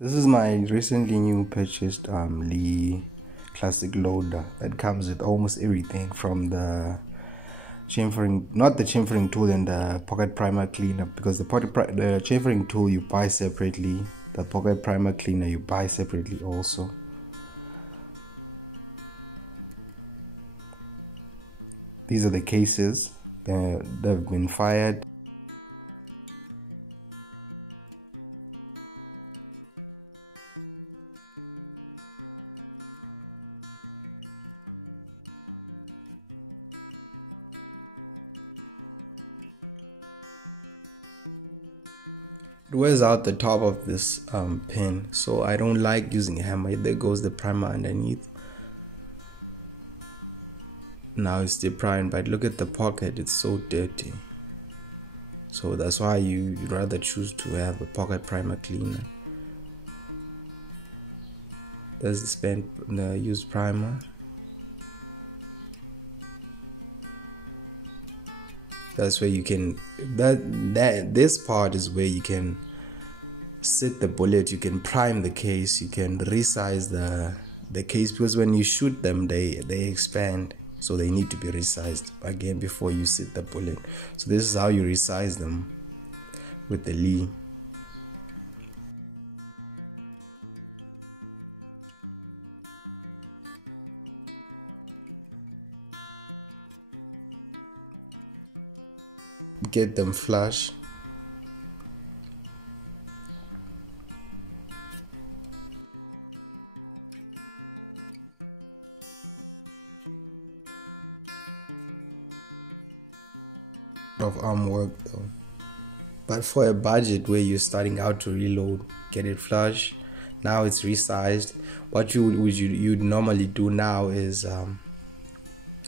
This is my recently new purchased Lee classic loader that comes with almost everything from the chamfering, not the chamfering tool and the pocket primer cleaner, because the chamfering tool you buy separately, the pocket primer cleaner you buy separately also. These are the cases that have been fired. It wears out the top of this pin, so I don't like using a hammer. There goes the primer underneath. Now it's deprimed, but look at the pocket, it's so dirty. So that's why you'd rather choose to have a pocket primer cleaner. There's the used primer. That's where you can, this part is where you can set the bullet, you can prime the case, you can resize the case, because when you shoot them they expand, so they need to be resized again before you set the bullet. So this is how you resize them with the Lee. Get them flush. Of arm work though, but for a budget where you're starting out to reload, get it flush. Now it's resized. What you'd normally do now is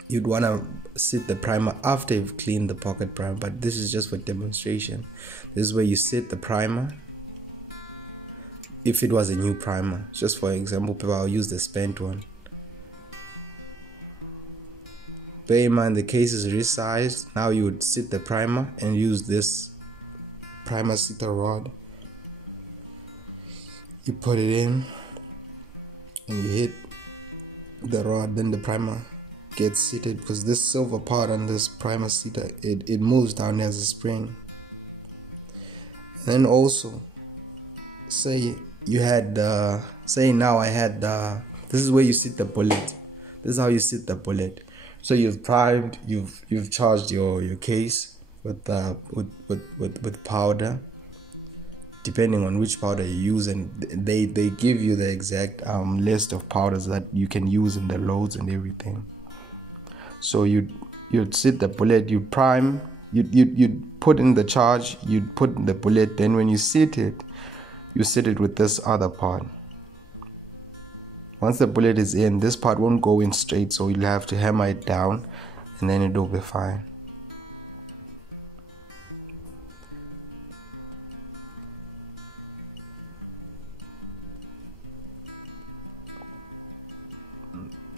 you'd want to set the primer after you've cleaned the pocket primer, but this is just for demonstration. This is where you set the primer. If it was a new primer, just for example, I'll use the spent one. Bear in mind the case is resized. Now you would set the primer and use this primer setter rod. You put it in and you hit the rod, then the primer gets seated, because this silver part on this primer seater, it moves down as a spring. And then also, say now I had this is where you sit the bullet. This is how you sit the bullet. So you've primed, you've charged your case with powder, depending on which powder you use, and they give you the exact list of powders that you can use in the loads and everything. So you'd sit the bullet, you'd prime, you'd put in the charge, you'd put in the bullet, then when you sit it, you sit it with this other part. Once the bullet is in, this part won't go in straight, so you'll have to hammer it down and then it'll be fine.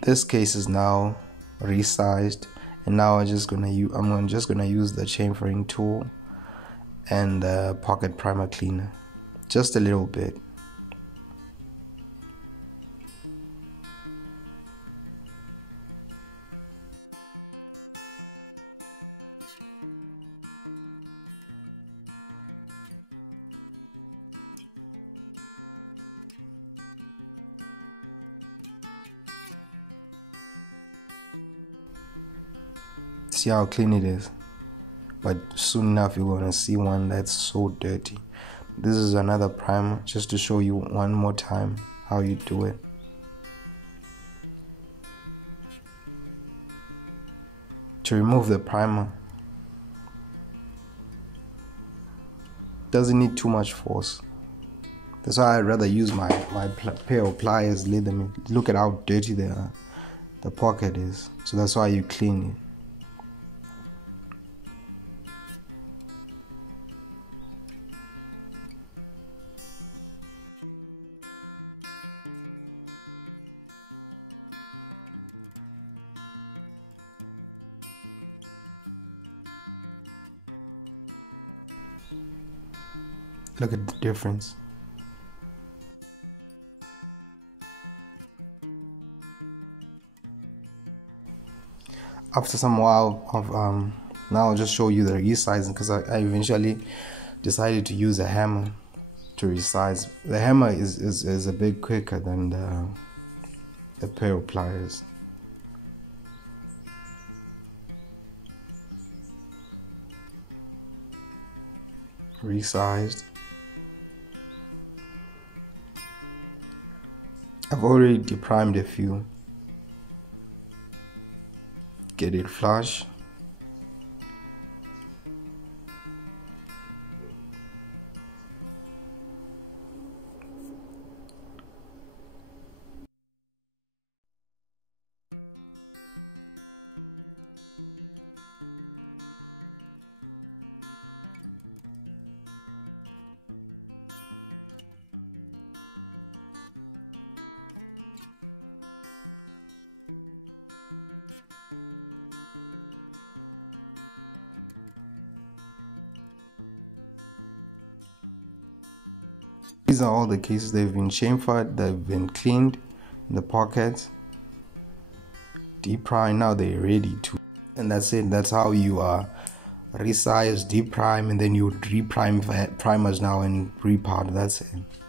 This case is now resized, and now I'm just gonna use the chamfering tool and the pocket primer cleaner, just a little bit. See how clean it is, but soon enough you're gonna see one that's so dirty. This is another primer, just to show you one more time how you do it. To remove the primer, doesn't need too much force. That's why I'd rather use my pair of pliers. Look at how dirty the pocket is. So that's why you clean it. Look at the difference. after some while of now I'll just show you the resizing, because I eventually decided to use a hammer to resize. The hammer is a bit quicker than the pair of pliers. Resized. I've already deprimed a few. Get it flush. These are all the cases. They've been chamfered, they've been cleaned, the pockets, deep prime. Now they're ready to, and that's it. That's how you resize, deep prime, and then you reprime primers now and repowder. That's it.